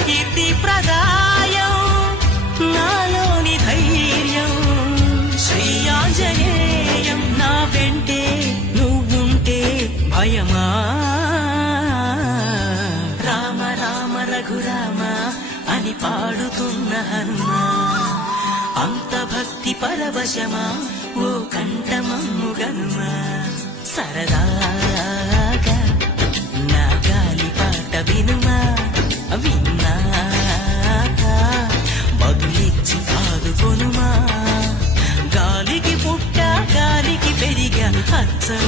కీర్తి ప్రదాయం నాలోని ధైర్యం శ్రీ ఆంజనేయం నా వెంటే నువ్వుంటే భయమా రామ రామ రఘురామ అని పాడుతున్న హనుమా అంత భక్తి పరవశమా ఓ కంఠమమ్ము గనుమా సరదాగా నా గాలి పాట వినుమా విన్నాక బదులిచ్చి ఆదుకొనుమా గాలికి పుట్ట గాలికి పెరిగా అచ్చం